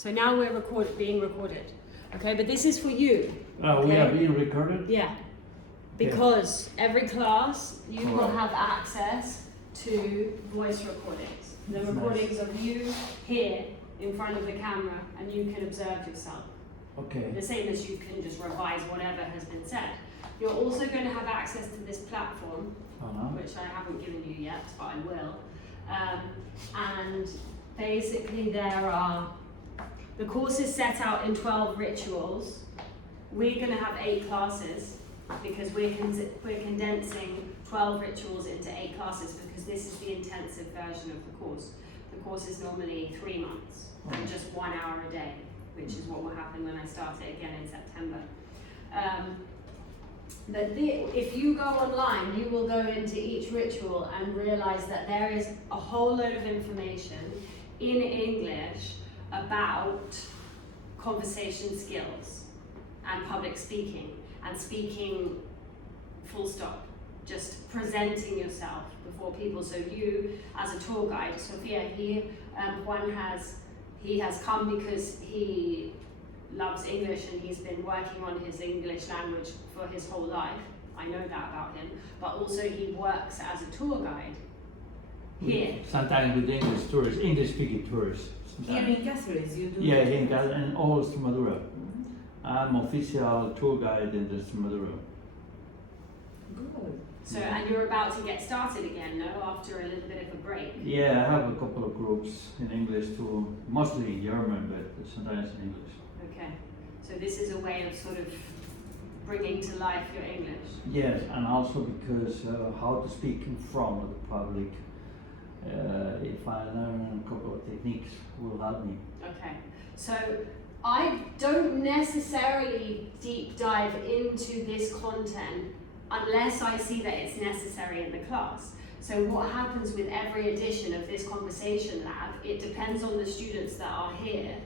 So now we're being recorded. Okay, but this is for you. Okay? We are being recorded? Yeah. Because every class you will have access to voice recordings. The recordings of you here in front of the camera, and you can observe yourself. Okay. The same as you can just revise whatever has been said. You're also going to have access to this platform, which I haven't given you yet, but I will. And basically the course is set out in 12 rituals. We're going to have 8 classes because we're condensing 12 rituals into 8 classes because this is the intensive version of the course. The course is normally 3 months and just 1 hour a day, which is what will happen when I start it again in September. But if you go online, you will go into each ritual and realize that there is a whole load of information in English about conversation skills and public speaking and speaking full stop, just presenting yourself before people. So you, as a tour guide, Sophia, Juan has come because he loves English and he's been working on his English language for his whole life. I know that about him. But also he works as a tour guide here. Sometimes with English tourists, English-speaking tourists. Here in Cáceres, you do? Yeah, here in Cáceres and all Extremadura. I'm official tour guide in Extremadura. Good. So, and you're about to get started again, no? After a little bit of a break. Yeah, I have a couple of groups in English too, mostly in German, but sometimes in English. Okay, so this is a way of sort of bringing to life your English. Yes, and also because how to speak in front of the public. If I learn a couple of techniques, will help me. Okay, so I don't necessarily deep dive into this content unless I see that it's necessary in the class. So what happens with every edition of this conversation lab, it depends on the students that are here.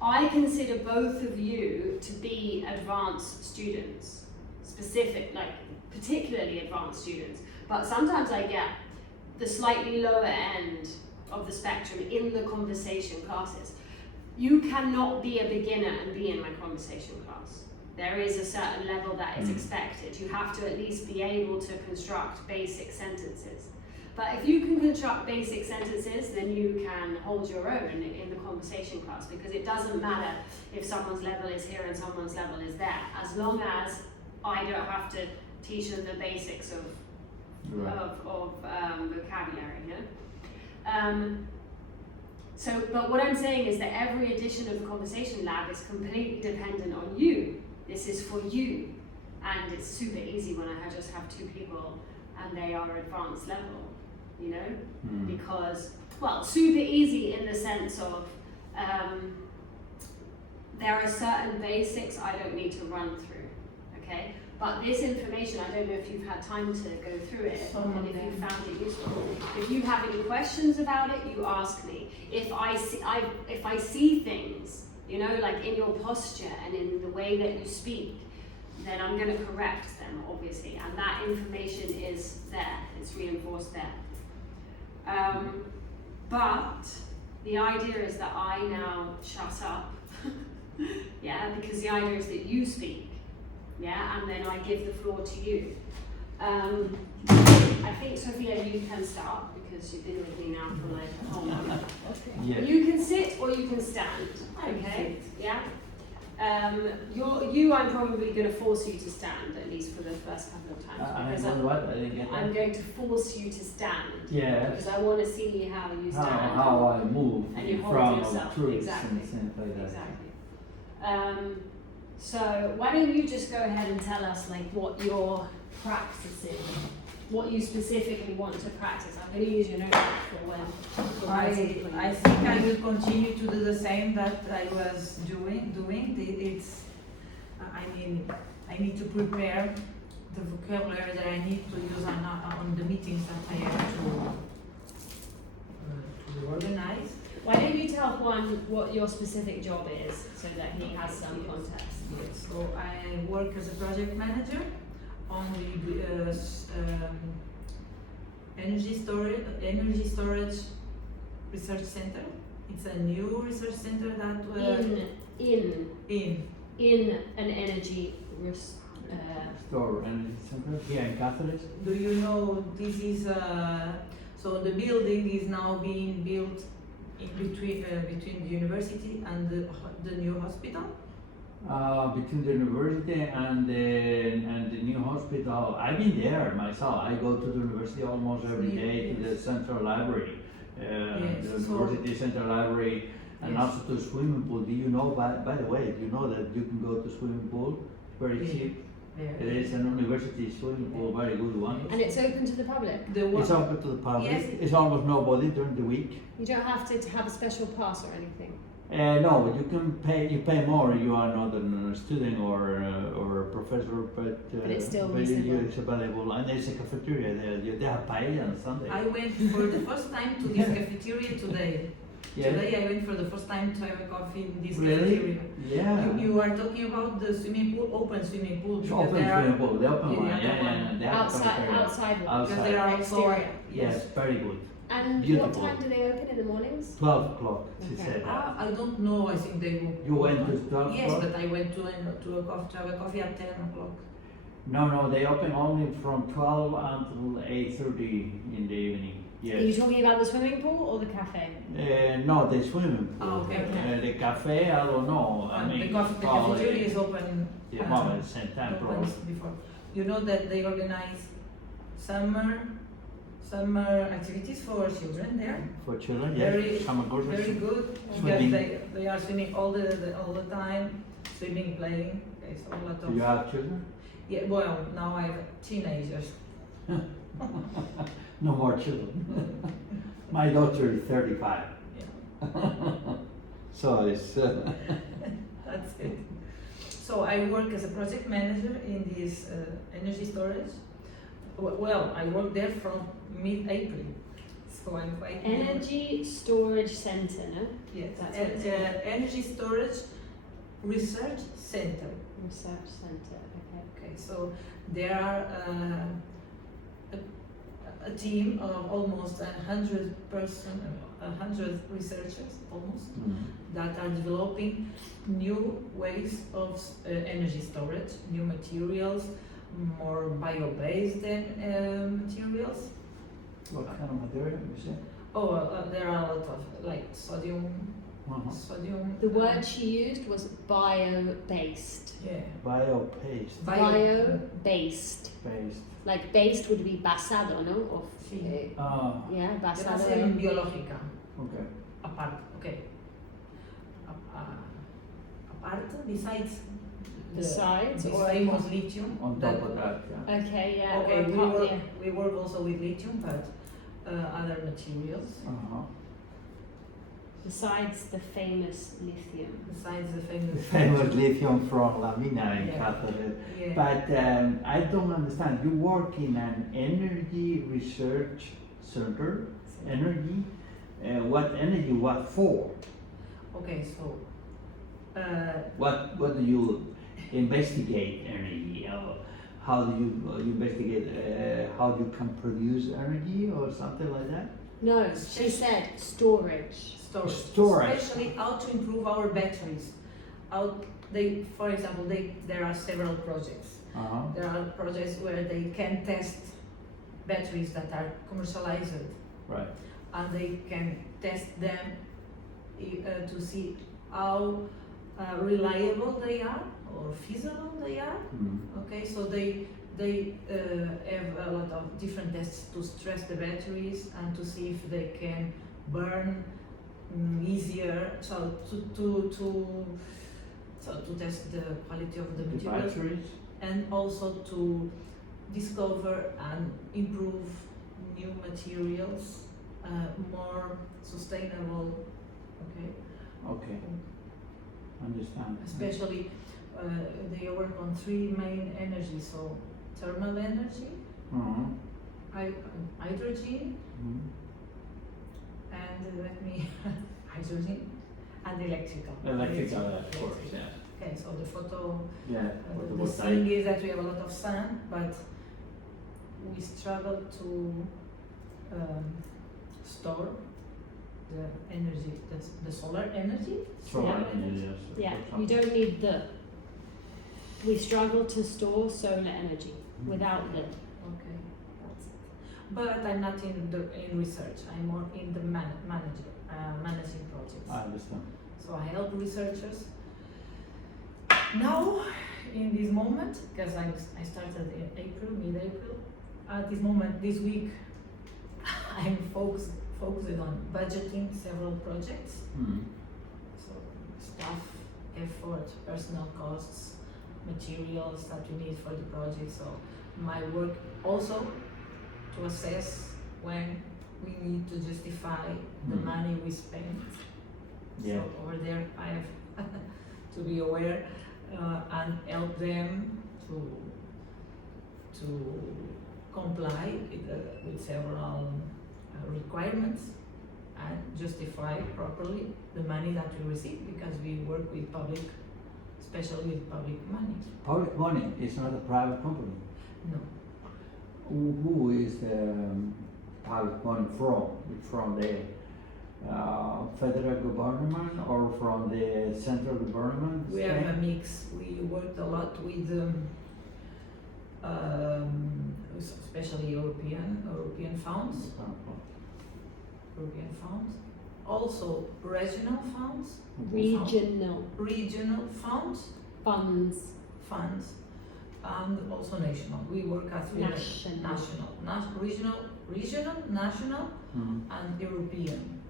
I consider both of you to be advanced students, particularly advanced students, but sometimes I get the slightly lower end of the spectrum in the conversation classes. You cannot be a beginner and be in my conversation class. There is a certain level that is expected. You have to at least be able to construct basic sentences. But if you can construct basic sentences, then you can hold your own in the conversation class, because it doesn't matter if someone's level is here and someone's level is there, as long as I don't have to teach them the basics of vocabulary. But what I'm saying is that every edition of the Conversation Lab is completely dependent on you. This is for you, and it's super easy when I just have 2 people and they are advanced level, because, well, super easy in the sense of there are certain basics I don't need to run through, okay? But this information, I don't know if you've had time to go through it and if you found it useful. If you have any questions about it, you ask me. If I see things, like in your posture and in the way that you speak, then I'm going to correct them, obviously. And that information is there, it's reinforced there. But the idea is that I now shut up, because the idea is that you speak. And then I give the floor to you. I think, Sophia, you can start because you've been with me now for like a whole month. Okay. Yeah. You can sit or you can stand, okay? Yeah? I'm probably going to force you to stand, at least for the first couple of times. Because I'm going to force you to stand. Yeah. Because I want to see how you stand. How I move and you in hold front yourself. of troops Exactly. and things like that. Exactly. So why don't you just go ahead and tell us what you're practicing, what you specifically want to practice. I'm going to use your notebook for when I think I will continue to do the same that I was doing. I need to prepare the vocabulary that I need to use on the meetings that I have to organize. Why don't you tell Juan what your specific job is so that he has some context? Yes. So I work as a project manager on the energy storage research center It's a new research center that in an energy Store energy center here in Catholic. Do you know this is so the building is now being built in between the university and the new hospital? Between the university and the new hospital. I've been there myself. I go to the university almost every day to the central library, the university central library, and also to swimming pool. Do you know? By the way, do you know that you can go to swimming pool? Very cheap. It is an university swimming pool, very good one. and it's open to the public. It's open to the public. Yes. It's almost nobody during the week. You don't have to have a special pass or anything. No, you can pay. You pay more. You are not a student or a professor, but it's still but reasonable. it's available. And there's a cafeteria there. They have paella on Sunday. I went for the first time to this cafeteria today. Yeah. Today I went for the first time to have a coffee in this Really? cafeteria. Yeah. You are talking about the swimming pool, open swimming pool. It's because open there are- swimming pool. The open Yeah, one. the Yeah, other yeah. one. They have a Outside, cafeteria. outside one. Outside. Because there are also Exterior. Yes, very good. And Beautiful. what time do they open in the mornings? 12 o'clock. She Okay. said that. I don't know. I think they will. You went to 12 Yes, o'clock? but I went to have a coffee at 10 o'clock. No, they open only from 12 until 8:30 in the evening. Are you Yes. talking about the swimming pool or the cafe? No, the swimming pool. Oh, okay. The cafe, I don't know. I mean, the probably- cafeteria is open. Yeah, well, at the same time, probably. opens before. You know that they organize summer activities for children there. For children, Very- yes. Summer courses. Very good Swimming. because they are swimming all the time, swimming, playing. Okay, so a lot Do you of have children? yeah. Well, now I have teenagers. No more children. My daughter is 35. Yeah, So it's. that's it. So I work as a project manager in this energy storage. Well, I work there from mid-April, so I'm quite new. Energy Storage Center, no? Yes, That's what it's called. Energy Storage Research Center. Research Center, okay. Okay, so there are a team of almost 100 researchers almost that are developing new ways of energy storage, new materials, more bio-based materials. What kind of material you say? There are a lot of like sodium. The word she used was bio-based. Yeah. Bio-paste. Bio-based. Paste. Like based would be basado, no? Of, Sí. yeah, Debe basado ser en... biológica. Okay. Apart, okay. Apart, besides Besides, this or famous lithium. On top of that, yeah. Okay, yeah. Okay, or part- yeah. we work also with lithium, but other materials. Uh-huh. Besides the famous lithium. Besides the The famous. famous lithium from La Mina in Yeah. Catholic. Yeah. But I don't understand. You work in an energy research center. Energy. What energy? What for? Okay, so. What do you investigate energy? How do you investigate how you can produce energy or something like that? No, she said storage. Storage. Especially how to improve our batteries. For example, there are several projects. Uh-huh. There are projects where they can test batteries that are commercialized, Right. and they can test them to see how reliable they are or feasible they are. Mm. Okay, so they have a lot of different tests to stress the batteries and to see if they can burn easier. So to test the quality of the The materials batteries. and also to discover and improve new materials, more sustainable. Okay. Okay. Understand. Especially they work on three main energies, so thermal energy, Uh-huh. hydrogen, Mhm. and hydrogen and electrical. Electrical, of course, yeah. Okay, so the photo, Yeah. the Photovoltaic. thing is that we have a lot of sun, but we struggle to store the energy, the solar energy. Solar Yeah. energy, yes. for Yeah, example. you don't need the. We struggle to store solar energy without the. Okay, that's it. But I'm not in research. I'm more in the managing projects. I understand. So I help researchers. Now, in this moment, because I started in April, mid-April, at this moment, this week, I'm focused on budgeting several projects. So staff, effort, personal costs, materials that we need for the project. So my work also to assess when we need to justify the money we spend. Yeah. So over there I have to be aware and help them to comply with several requirements and justify properly the money that we receive, because we work with public, especially with public money. Public money is not a private company. No. Who is the public money from? It's from the federal government or from the central government? We have a mix. We worked a lot with especially European funds. European funds. Also regional funds. Regional funds. Funds. And also national. We work as regional, national, and European.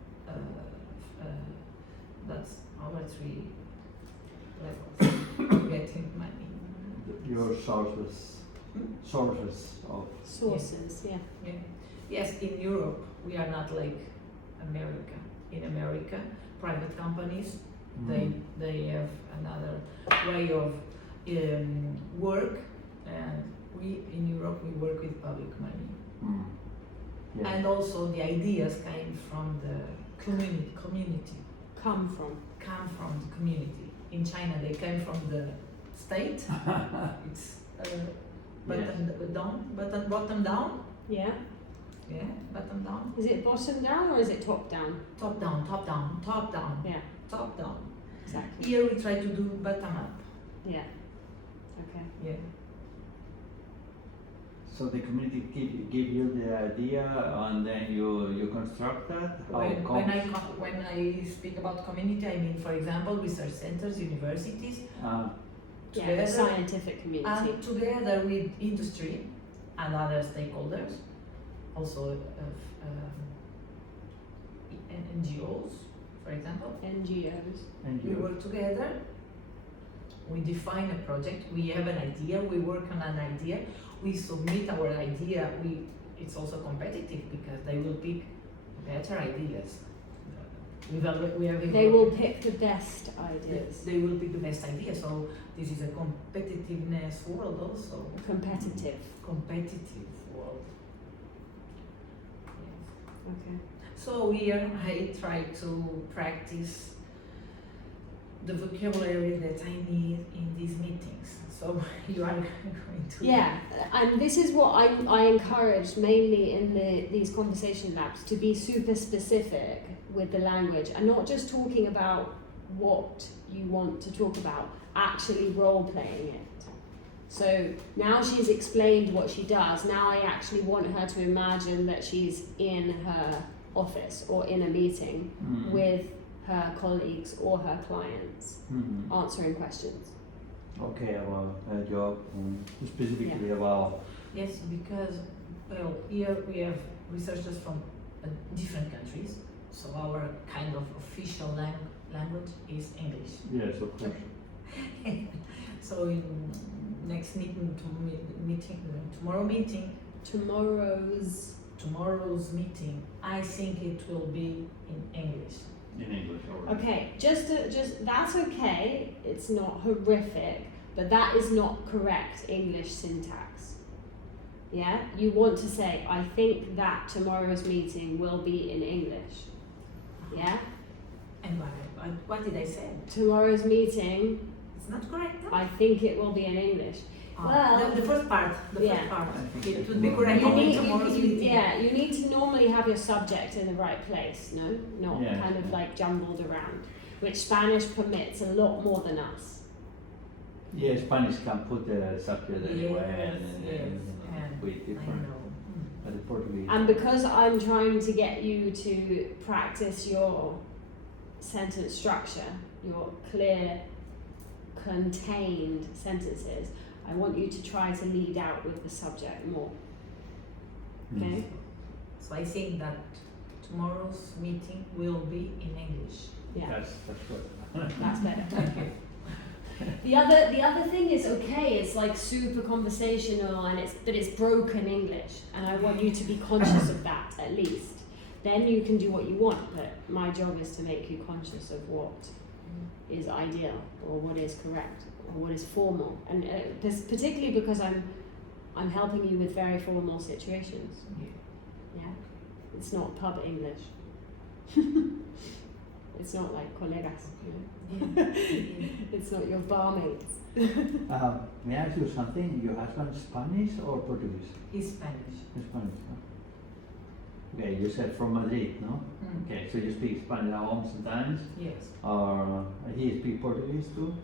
That's our three levels of getting money. Your sources of Sources, yeah. Yeah. Yes, in Europe we are not like America. In America, private companies they have another way of work, and we in Europe we work with public money. Yeah. And also the ideas came from the community. Come from. Come from the community. In China they came from the state. It's bottom down. Yeah. Yeah, bottom down. Is it bottom down or is it top down? Top down, top down, top down. Yeah. Top down. Exactly. Here we try to do bottom up. Yeah. Okay. Yeah. So the community give you the idea and then you construct that? When I speak about community, I mean, for example, research centers, universities, Yeah, together, the scientific community. and together with industry and other stakeholders, also NGOs, for example. NGOs. We work together, we define a project, we have an idea, we work on an idea, we submit our idea, it's also competitive because they will pick better ideas. They will pick the best ideas. They will pick the best idea, so this is a competitiveness world also. Competitive. Competitive world. Yes. Okay. So here I try to practice the vocabulary that I need in these meetings. So you are going to... Yeah, and this is what I encourage mainly in these conversation labs, to be super specific with the language and not just talking about what you want to talk about, actually role-playing it. So now she's explained what she does, now I actually want her to imagine that she's in her office or in a meeting with her colleagues or her clients, answering questions. Okay, about a job, specifically about... Yes, because well, here we have researchers from different countries, so our kind of official language is English. Yes, of course. So in next tomorrow's meeting, I think it will be in English. In English already. Okay, just that's okay, it's not horrific, but that is not correct English syntax. Yeah? You want to say, I think that tomorrow's meeting will be in English. Yeah? And what did I say? Tomorrow's meeting, It's not correct. No? I think it will be in English. Well, the first part. The yeah. first part. I think It that's would be more- correct You in need, tomorrow's meeting. you need to normally have your subject in the right place, no? Not Yeah. kind of like jumbled around, which Spanish permits a lot more than us. Yeah, Spanish can put the subject anywhere Yes, and yes, then with I different. know. But the Portuguese. And because I'm trying to get you to practice your sentence structure, your clear, contained sentences, I want you to try to lead out with the subject more. Okay? So I think that tomorrow's meeting will be in English. Yeah, That's good. that's better. Okay. The other thing is okay, it's like super conversational and it's broken English, and I want you to be conscious of that at least. Then you can do what you want, but my job is to make you conscious of what is ideal or what is correct or what is formal, and particularly because I'm helping you with very formal situations. Yeah, it's not pub English. It's not like colegas, you know? It's not your barmates. May I ask you something? Your husband Spanish or Portuguese? He's Spanish. Spanish. No? Okay, you said from Madrid, no? Mm. Okay, so you speak Spanish at home sometimes, Yes. or he speak Portuguese too?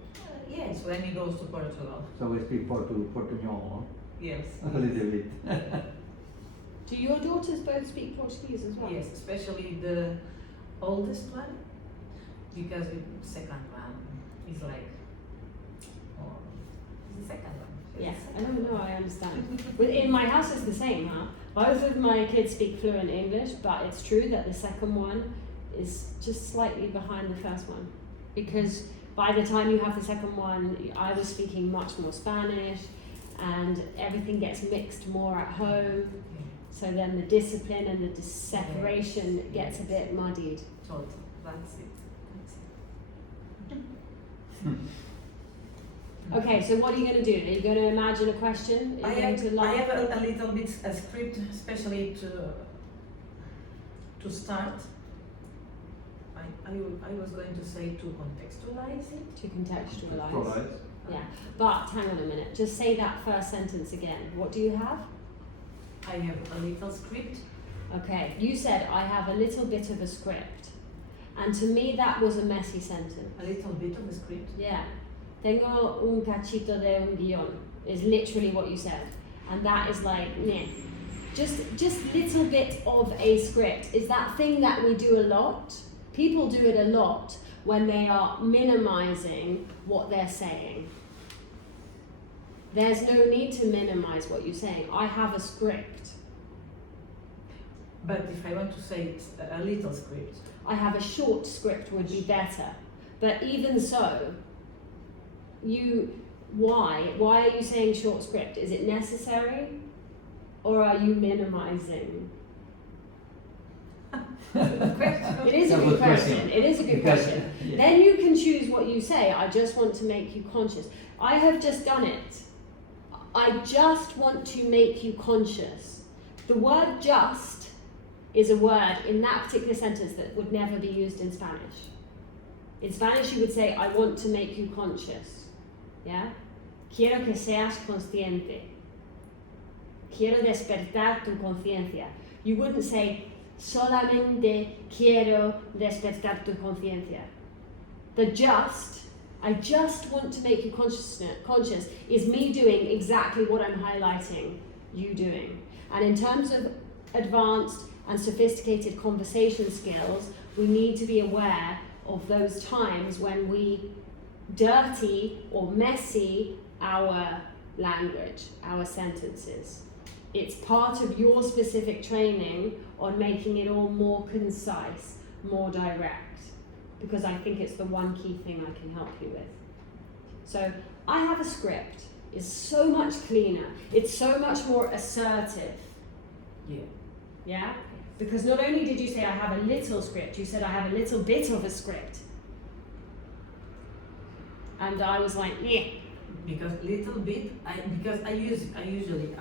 Yes, when he goes to Portugal. So we speak Portuñol, no? Yes. A little bit. Do your daughters both speak Portuguese as well? Yes, especially the oldest one, because the second one is like, oh, the second one. Yes, I don't know, I understand. In my house it's the same, huh? Both of my kids speak fluent English, but it's true that the second one is just slightly behind the first one. Because by the time you have the second one, I was speaking much more Spanish, and everything gets mixed more at home. So then the discipline and the separation gets a bit muddied. Total. That's it. Okay, so what are you going to do? Are you going to imagine a question? Are you going to I laugh? have a little bit a script, especially to start. I was going to say to contextualize it. To contextualize. Alright. Yeah, but hang on a minute. Just say that first sentence again. What do you have? I have a little script. Okay, you said I have a little bit of a script. And to me that was a messy sentence. A little bit of a script. Yeah. Tengo un cachito de un guión is literally what you said. And that is like, meh. Just little bit of a script is that thing that we do a lot. People do it a lot when they are minimizing what they're saying. There's no need to minimize what you're saying. I have a script. But if I want to say it's a little script, I have a short script would be better. But even so, why are you saying short script? Is it necessary? Or are you minimizing? It is a good question. It is a good question. Yeah. Then you can choose what you say. I just want to make you conscious. I have just done it. I just want to make you conscious. The word just is a word in that particular sentence that would never be used in Spanish. In Spanish you would say, I want to make you conscious. Yeah? Quiero que seas consciente. Quiero despertar tu conciencia. You wouldn't say, solamente quiero despertar tu conciencia. The just, I just want to make you conscious, is me doing exactly what I'm highlighting you doing. And in terms of advanced and sophisticated conversation skills, we need to be aware of those times when we dirty or messy our language, our sentences. It's part of your specific training on making it all more concise, more direct, because I think it's the one key thing I can help you with. So I have a script. It's so much cleaner. It's so much more assertive. yeah. Yeah? Because not only did you say I have a little script, you said I have a little bit of a script. And I was like, yeah. Because little bit, I usually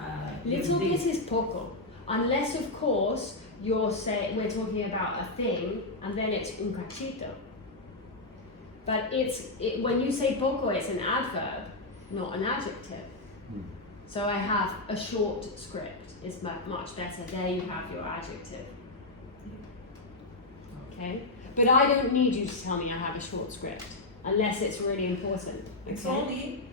Little use bit this. is poco. Unless, of course, we're talking about a thing, and then it's un cachito. But when you say poco, it's an adverb, not an adjective. Mm. So I have a short script. It's much better. There you have your adjective. Okay? But I don't need you to tell me I have a short script unless it's really important. It's okay? only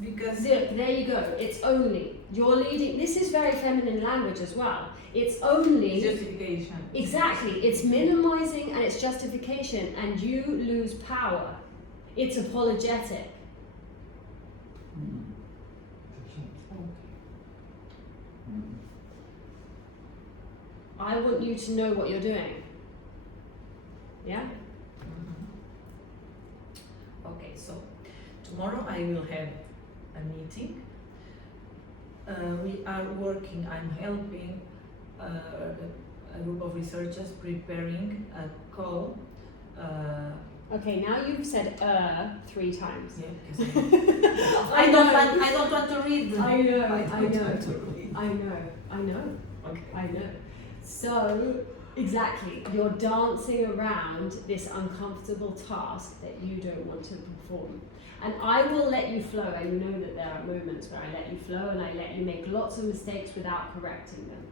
because There you go. It's only. You're leading. This is very feminine language as well. It's only. justification. Exactly. It's minimizing and it's justification, and you lose power. It's apologetic. Mm. Mm. I want you to know what you're doing. Yeah? Okay, so tomorrow I will have a meeting. We are working, I'm helping a group of researchers preparing a call. Okay, now you've said 3 times. Yeah, because I don't want to read. I know, I don't want know. to read. I know. Okay. I know. So, exactly, you're dancing around this uncomfortable task that you don't want to perform. And I will let you flow. I know that there are moments where I let you flow and I let you make lots of mistakes without correcting them.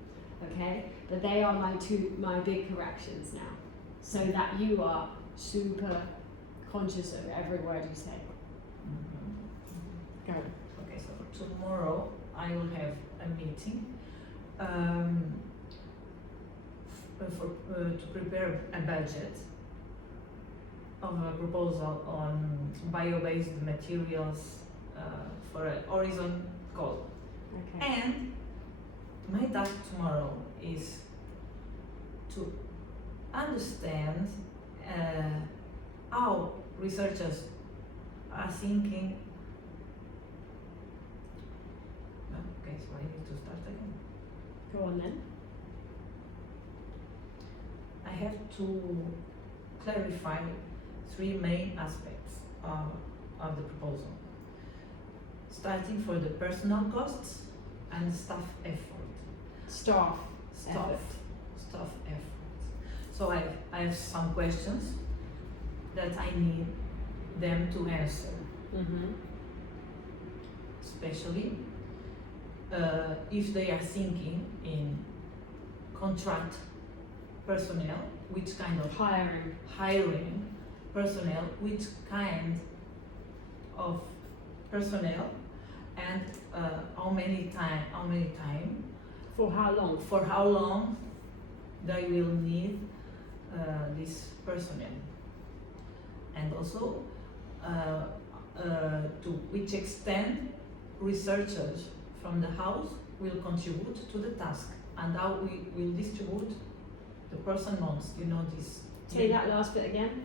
Okay? But they are my big corrections now. So that you are super conscious of every word you say. Go. Okay, so tomorrow I will have a meeting to prepare a budget of a proposal on bio-based materials for a horizon call. Okay. And my task tomorrow is to understand how researchers are thinking. Okay, so I need to start again. Go on then. I have to clarify 3 main aspects of the proposal, starting for the personal costs and staff effort. Staff. Staff effort. So I have some questions that I need them to answer, Mm-hmm. especially if they are thinking in contract personnel, which kind of hiring personnel, which kind of personnel, and how many time, For how long? for how long they will need this personnel, and also to which extent researchers from the house will contribute to the task, and how we will distribute the person months. You know this. Say that last bit again.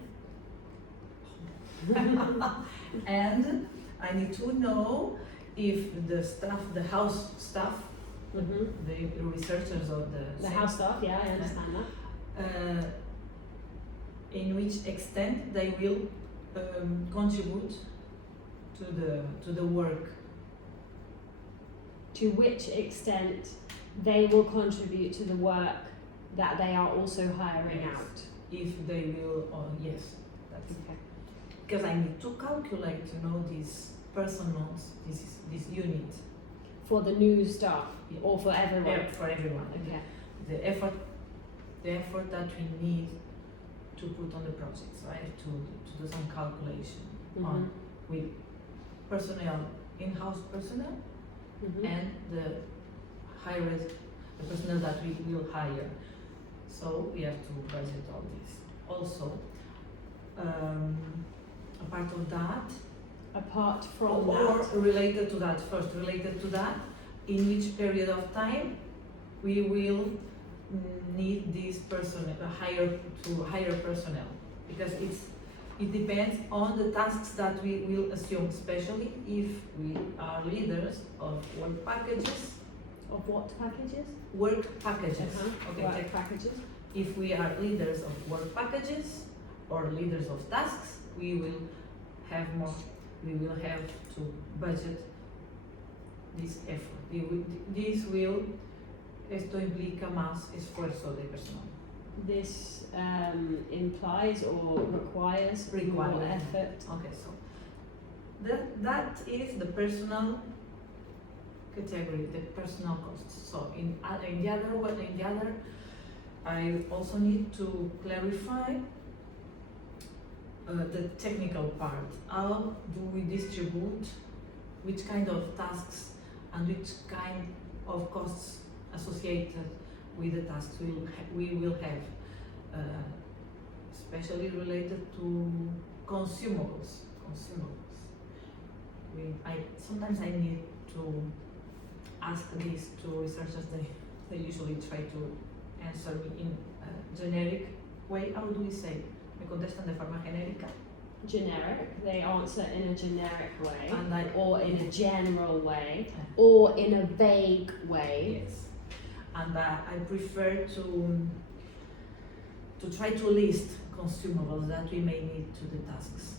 And I need to know if the staff, the house staff, Mm-hmm. the researchers of The house staff, yeah, I understand that. in which extent they will contribute to the work. To which extent they will contribute to the work that they are also hiring Yes. out. If they will, or yes, that's Okay. because I need to calculate, this person months, this unit. For the new staff Yeah. or for everyone? Yeah, for everyone. Okay. The effort that we need to put on the project. So I have to do some calculation on Mm-hmm. with personnel, in-house personnel, Mm-hmm. and the personnel that we will hire. So we have to budget all this. Also, a part of that, Apart from or that, related to that, in which period of time we will need this personnel, hire personnel, because it depends on the tasks that we will assume, especially if we are leaders of work packages. of what packages? Work packages. Uh-huh. Okay, Work check. packages. If we are leaders of work packages or leaders of tasks, we will have to budget this effort. Esto implica más esfuerzo de personal. This implies or requires more Requires. effort. Okay, so that is the personal category, the personal costs. So in the other, I also need to clarify the technical part. How do we distribute which kind of tasks and which kind of costs associated with the tasks we will have, especially related to consumables. Sometimes I need to ask this to researchers. They usually try to answer me in a generic way. How do we say? Me contestan de forma genérica. Generic, they answer in a generic way, And or in a general way, or in a vague way. Yes. And I prefer to try to list consumables that we may need to the tasks.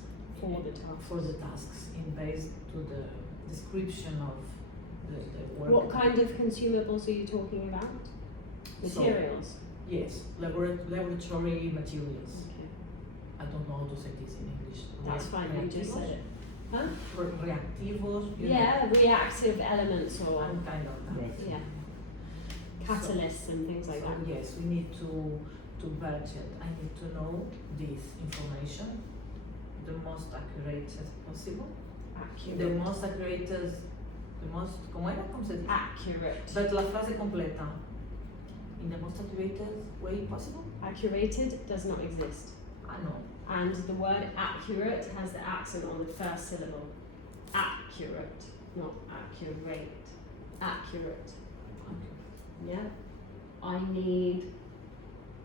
For the tasks in base to the description of the work. What kind of consumables are you talking about? Materials? Yes, laboratory materials. Okay. I don't know how to say this in English. That's fine, you just said it. Huh? Reactivos. Yeah, reactive elements or One kind of that. Right. yeah, catalysts and things like that. Yes, we need to budget. I need to know this information, the most accurate as possible. The most accurate as ¿cómo era? ¿Cómo se dice? Accurate. But la frase completa. In the most accurate way possible? Accurated does not exist. I know. And the word accurate has the accent on the first syllable. Accurate, not accurate. Accurate. Okay. Yeah. I need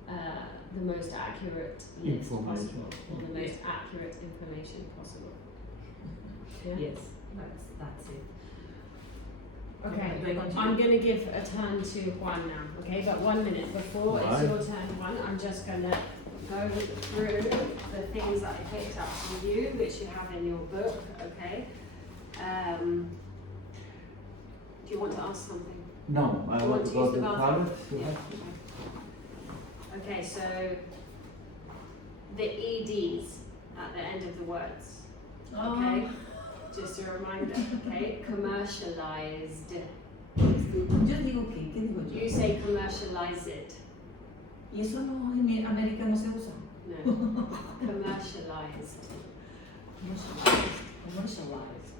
the most accurate list Information. possible, or the most accurate information possible. Yeah. Yes, that's it. Okay, Do I continue? I'm going to give a turn to Juan now, okay? But 1 minute before it's Right. your turn, Juan, I'm just going to go through the things that I picked up for you, which you have in your book, okay? Do you want to ask something? No, I You want to go use to the the bathroom? toilet. Yeah. Okay, so the EDs at the end of the words, okay? Just a reminder, okay? Commercialized. Yo digo que, ¿qué digo yo? You say commercialize it. Y eso no en América no se usa. No. Commercialized. Commercialized.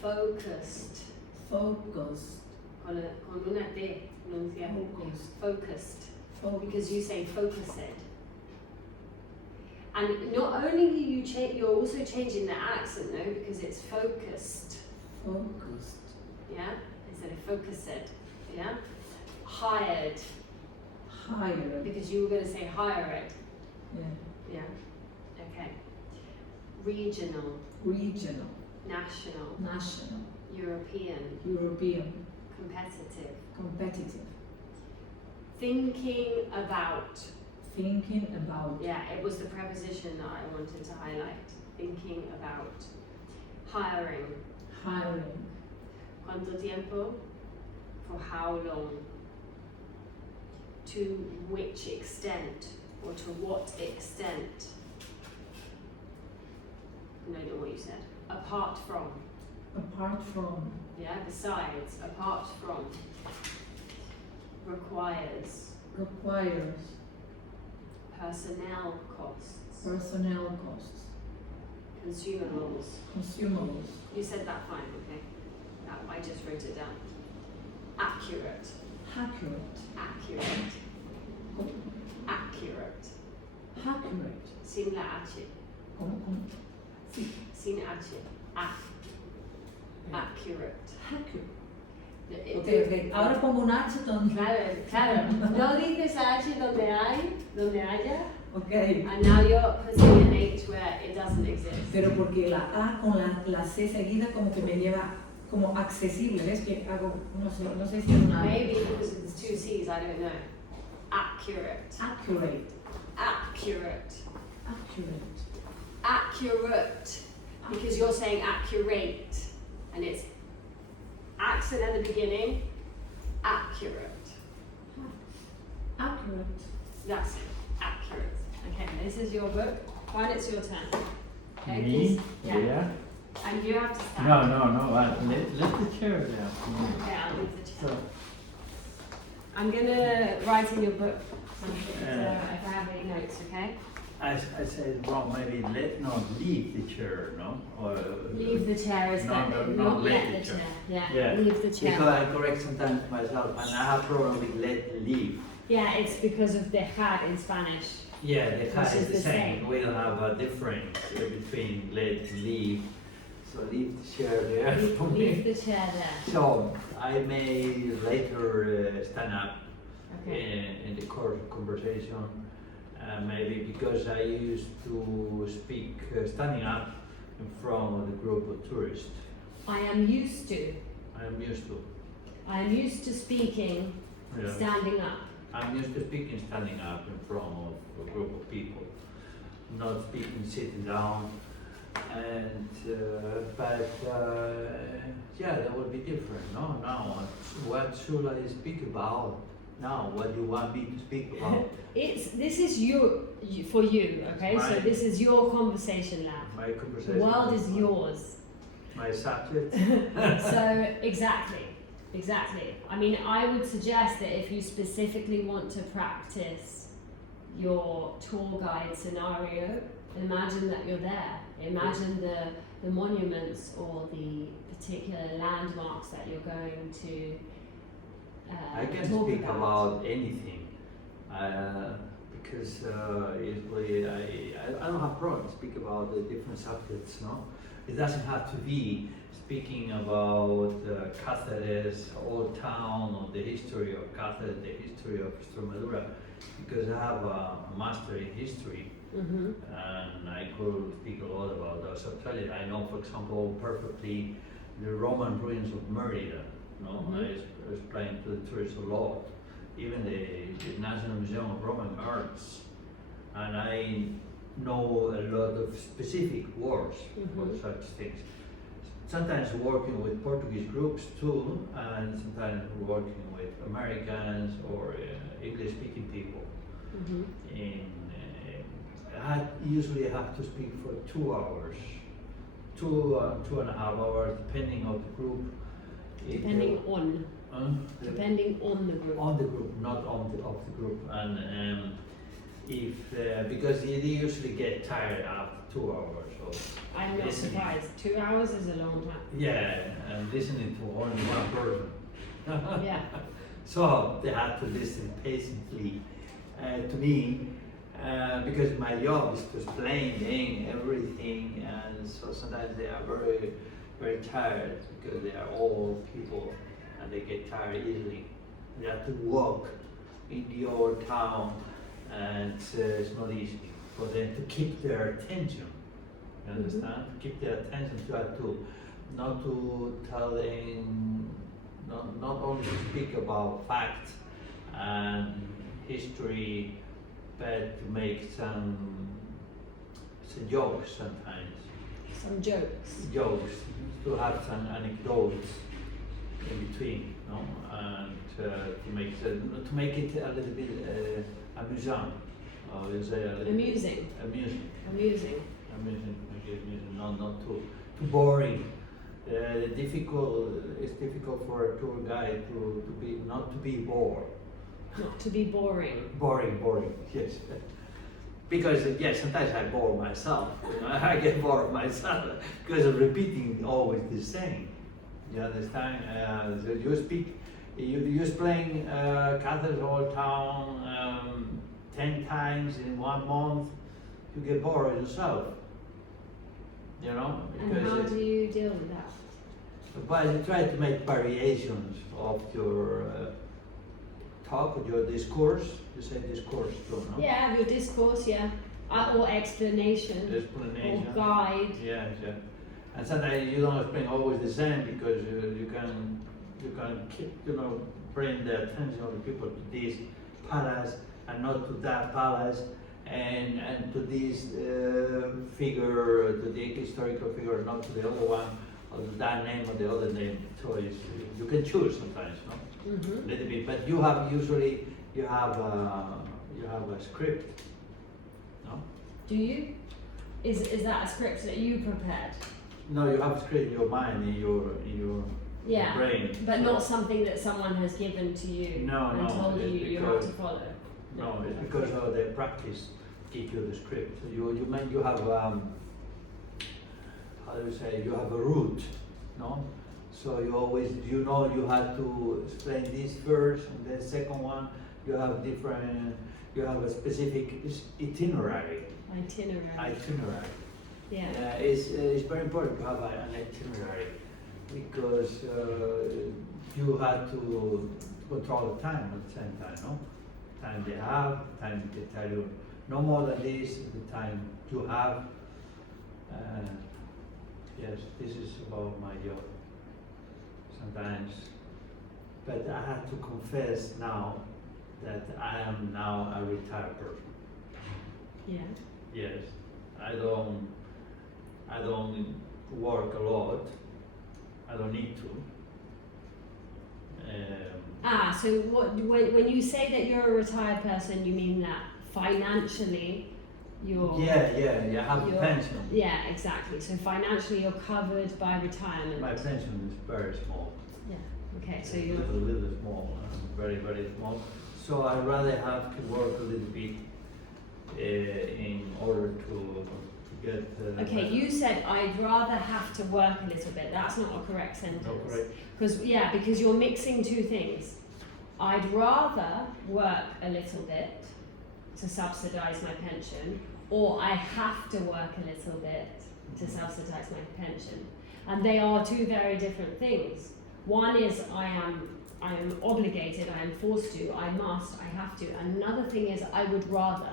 Focused. Focused. Con una D pronuncia. Focused. Focused. Because you say focus it. And not only are you you're also changing the accent though, because it's focused. Focused. Yeah? Instead of focus it. Yeah? Hired. Higher. Because you were going to say hire it. Yeah. Yeah. Okay. Regional. Regional. National. National. European. European. Competitive. Competitive. Thinking about. Thinking about. Yeah, it was the preposition that I wanted to highlight. Thinking about. Hiring. Hiring. ¿Cuánto tiempo? For how long? To which extent? Or to what extent? No, not what you said. Apart from. Apart from. Yeah, besides. Apart from. Requires. Requires. Personnel costs. Personnel costs. Consumables. Consumables. You said that fine, okay? That, I just wrote it down. Accurate. Accurate. Accurate. Accurate. Accurate. Sin la H. ¿Cómo? Sí. Sin H. Accurate. Accurate. It- Okay. Ahora pongo un H donde. Claro. No dices H donde haya, Okay. and now you're putting an H where it doesn't exist. Pero porque la A con la C seguida como que me lleva como accesible, ¿ves? Que hago, no sé si es una... Maybe because it's two C's, I don't know. Accurate. Accurate. Accurate. Accurate. Accurate. Because you're saying accurate, and it's accent at the beginning. Accurate. Accurate. That's it. Accurate. Okay, this is your book. Fine, it's your turn. Okay, Me? please. Yeah. And you have to stand. No. Let the chair there. Okay, I'll leave the chair. So, I'm gonna write in your book something, so if I have any notes, okay? I said wrong. Maybe not leave the chair, no? Or Leave the chair is better. Not let the chair. Yeah. Leave the chair. Because I correct sometimes myself, and I have problem with leave. Yeah, it's because of dejar in Spanish. Yeah, the Which is is the the same. same. We'll have a difference between let and leave. So leave the chair there for Leave me. the chair there. So I may later stand up Okay. in the course of conversation. Maybe because I used to speak standing up in front of the group of tourists. I am used to. I'm used to. I am used to speaking Yeah. standing up. I'm used to speaking standing up in front of a group of people, not speaking sitting down. And yeah, that would be different. No, now what should I speak about? Now, what do you want me to speak about? This is for you, okay? So this is your conversation lab. My conversation. The world is yours. My subject. So exactly. I mean, I would suggest that if you specifically want to practice your tour guide scenario, imagine that you're there. Imagine the monuments or the particular landmarks that you're going to I can talk speak about anything because usually I don't have problem to speak about the different subjects. No, it doesn't have to be speaking about Cáceres, old town, or the history of Cáceres, the history of Extremadura, because I have a master in history. Mm-hmm. And I could speak a lot about those. Actually, I know, for example, perfectly the Roman ruins of Merida. No, Mm-hmm. I explained to the tourists a lot. Even the National Museum of Roman Arts, and I know a lot of specific words for Mhm. such things. Sometimes working with Portuguese groups too, and sometimes working with Americans or English-speaking people. Mm-hmm. I usually have to speak for 2 hours, 2.5 hours, depending on the group. Depending on the group. On the group, not on the of the group, and if because they usually get tired after 2 hours. So I'm not listening. surprised. 2 hours is a long time. Yeah, and listening to only one person. Yeah. So they had to listen patiently to me because my job is to explain everything, and so sometimes they are very, very tired because they are old people and they get tired easily. They have to walk in the old town, and it's not easy for them to keep their attention. You understand? To keep their attention, to have to not to tell them, not only to speak about facts and history, but to make some jokes sometimes. Some jokes. Jokes, to have some anecdotes in between, no? And to make it a little bit amusant. You say a little Amusing. Amusing, make it amusing, not too boring. It's difficult for a tour guide not to be bored. Not to be boring. Boring, yes. Because yes, sometimes I bore myself. I get bored myself because of repeating always the same. You understand? So you explain Cáceres Old Town 10 times in 1 month. You get bored yourself. You know? And how do you deal with that? But you try to make variations of your talk, your discourse. You say discourse too, no? Yeah, your discourse, yeah. Or explanation. Explanation. Or guide. Yes, yeah. And sometimes you don't explain always the same because you can keep, bring the attention of the people to this palace and not to that palace, and to this figure, to the historical figure, not to the other one, or to that name or the other name. So you can choose sometimes, no? Mm-hmm. A little bit, but you have a script, no? Do you? Is that a script that you prepared? No, you have script in your mind, in your Yeah, brain. but So- not something that someone has given to you No, and no, told you it's you have to because- follow. No, it's because of the practice give you the script. You have how do you say, you have a route, no? So you know you have to explain this first, and then second one you have a specific itinerary. Itinerary. Yeah. It's very important to have an itinerary because you have to control the time at the same time, no? Time they have, time they tell you no more than this, the time you have. Yes, this is about my job sometimes. But I have to confess now that I am now a retired person. Yeah. Yes, I don't work a lot. I don't need to. So when you say that you're a retired person, you mean that financially you're... Yeah, I have a you're- pension. Yeah, exactly. So financially you're covered by retirement. My pension is very small. Yeah. Okay, so A you're... little small, very, very small. So I rather have to work a little bit in order to get. Okay, you said I'd rather have to work a little bit. That's not a correct sentence. No, correct. Because you're mixing two things. I'd rather work a little bit to subsidise my pension, or I have to work a little bit to subsidise my pension. And they are two very different things. One is I am obligated, I am forced to, I must, I have to. Another thing is I would rather.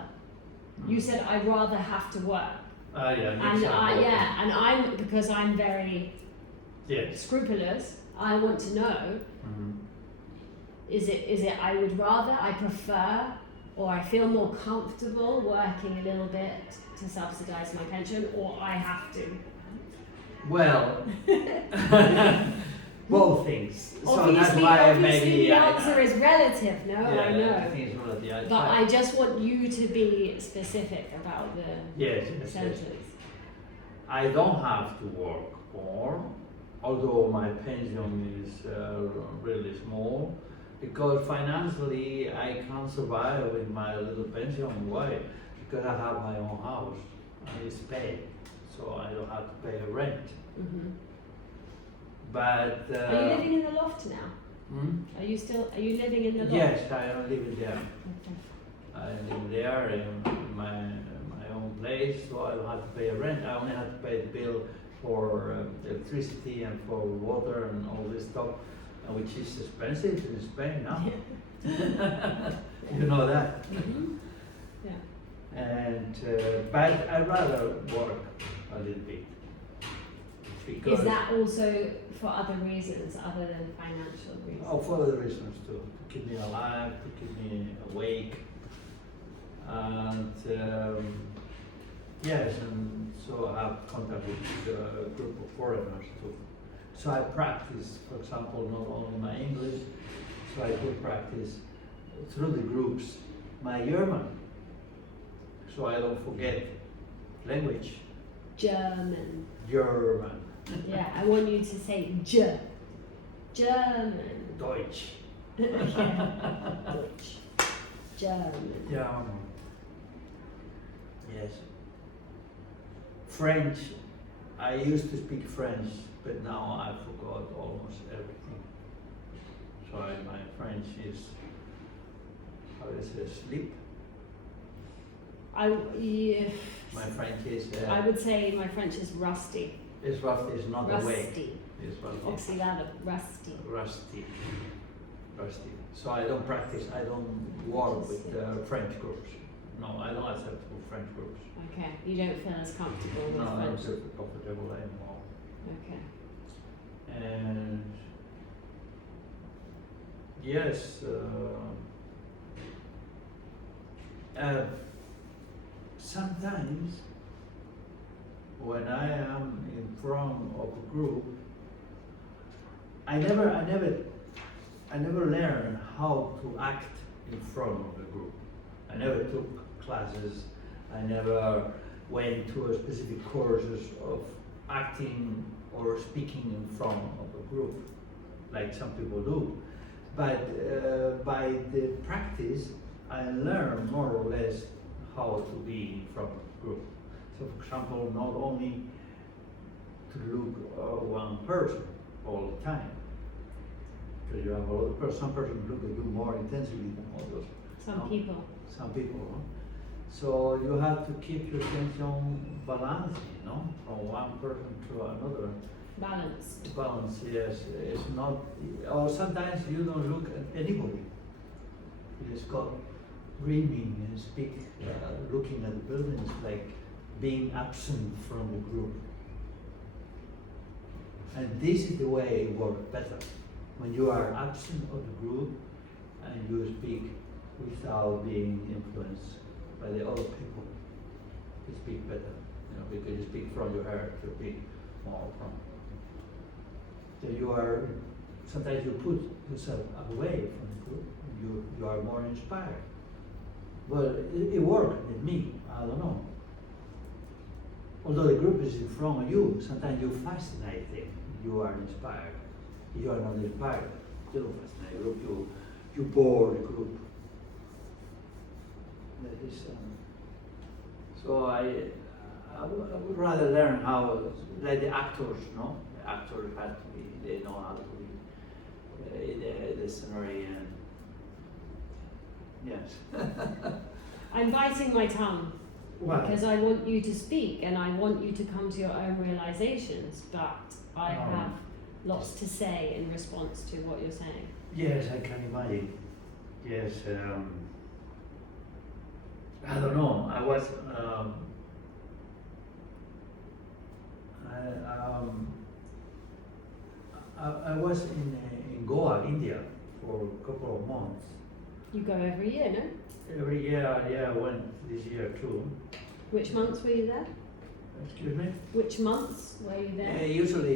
You said I'd rather have to work. Yeah, And I'm, because I'm very yes. scrupulous, I want to know, is it I would rather, I prefer, or I feel more comfortable working a little bit to subsidise my pension, or I have to? Well, both things. So that's Obviously, why obviously maybe the answer is relative, no? yeah, I know. I think it's relative. But I just want you to be specific about the yes. sentence. I don't have to work more, although my pension is really small, because financially I can survive with my little pension. Why? Because I have my own house and it's paid, so I don't have to pay a rent. Mm-hmm. But Are you living in the loft now? Are you living in the loft? yes, I am living there. Okay. I live there in my own place, so I don't have to pay a rent. I only have to pay the bill for electricity and for water and all this stuff, which is expensive in Spain now. You know that. Mm-hmm. Yeah. And but I'd rather work a little bit. Because Is that also for other reasons other than financial reasons? oh, for other reasons too, to keep me alive, to keep me awake, and yes, and so I have contact with a group of foreigners too. So I practice, for example, not only my English, so I do practice through the groups my German, so I don't forget language. German. German. Yeah, I want you to say German. Deutsch. Yeah. Deutsch. German. German. Yes. French. I used to speak French, but now I forgot almost everything. So my French is, how do you say, sleep? Yeah, My French is. I would say my French is rusty. It's rough. It's not the way. Rusty. It's rusty. Oxidado. Rusty. Rusty. Rusty. So I don't practice. I don't work with French groups. No, I don't accept French groups. Okay. You don't feel as comfortable with No, I don't French. feel comfortable anymore. Okay. And yes, sometimes when I am in front of a group, I never learn how to act in front of the group. I never took classes. I never went to a specific courses of acting or speaking in front of a group, like some people do. But by the practice, I learn more or less how to be in front of a group. So, for example, not only to look one person all the time, because you have a lot of person, some person look at you more intensively than others. Some people. Some people. Huh? So you have to keep your attention balanced, you know, from one person to another. Balance. Balance, yes. It's not, or sometimes you don't look at anybody. You just go dreaming and speak, looking at the buildings, like being absent from the group. And this is the way it works better. When you are absent of the group and you speak without being influenced by the other people, you speak better, you know, because you speak from your heart, you speak more from. So you are, sometimes you put yourself away from the group, you are more inspired. Well, it worked with me, I don't know. Although the group is in front of you, sometimes you fascinate them, you are inspired. You are not inspired, you don't fascinate the group, you bore the group. That is, so I would rather learn how, like the actors, no? The actors have to be, they know how to be in the scenery and yes. I'm biting my tongue Why? because I want you to speak and I want you to come to your own realizations, but I have lots to say in response to what you're saying. Yes, I can imagine. Yes, I don't know. I was I was in Goa, India, for a couple of months. You go every year, no? Every year, yeah, I went this year too. Which months were you there? Excuse me? Which months were you there? Usually